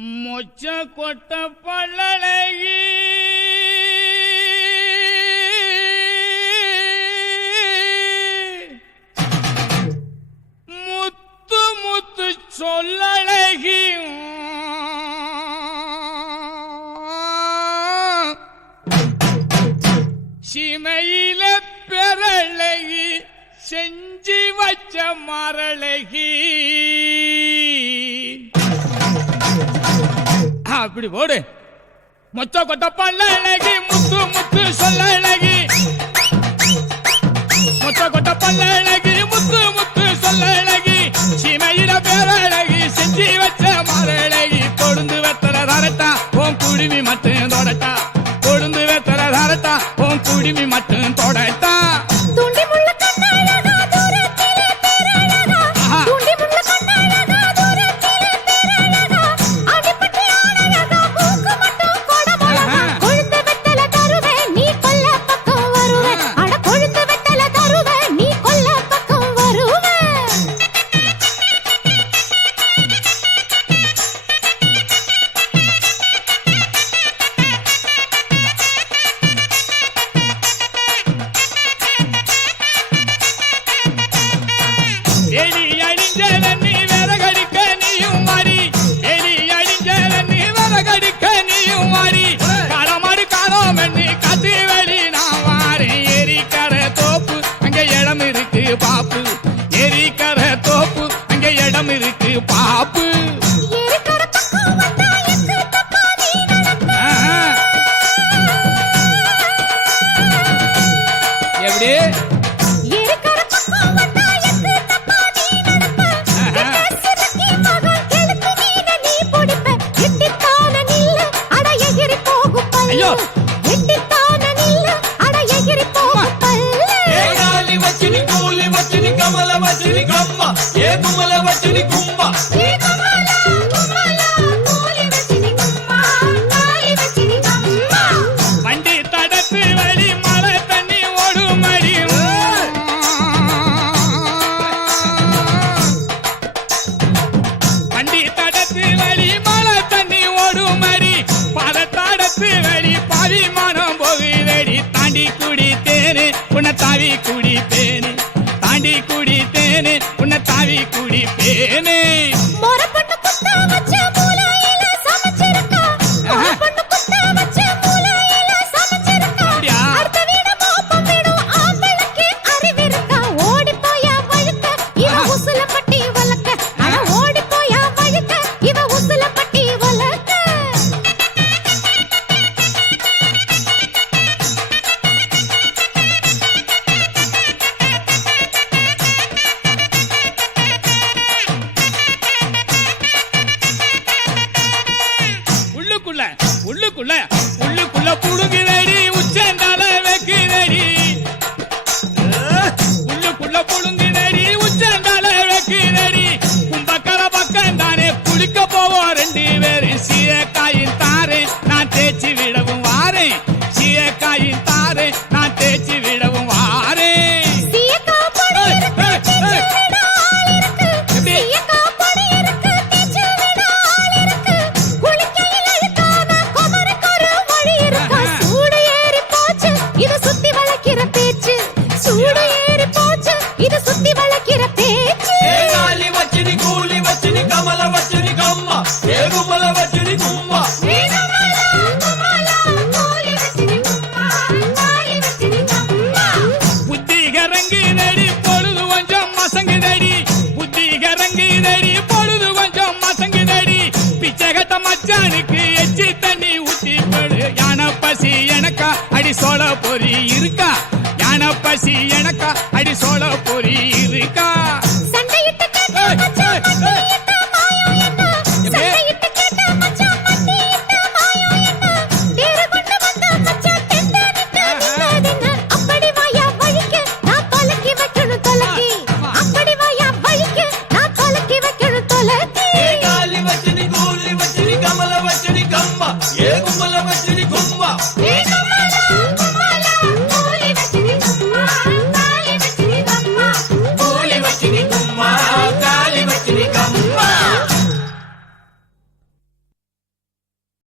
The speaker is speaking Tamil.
மொச்ச கொட்ட பள்ளி முத்து முத்து சொல்லழகி. சிமையில பெறழகி செஞ்சு வச்ச மரழகி. இப்படி ஓடு. மொத்த கொட்டப்பான் முத்து முத்து சொல்ல అయ్యో ఏ గాలి వచ్చిని కూలి వచ్చిని కమల వచ్చిని గమ్మ ఏ కుమల వచ్చిని కుమ్మ காவி குடி பே உள்ள புழுகிறேன் தகட்ட மச்சானுக்கு எச்சி தண்ணி ஊத்தி கொடு. யானை பசி எனக்கா? அடி சோழ பொறி இருக்கா? யானை பசி எனக்கா? அடி சோழ பொறி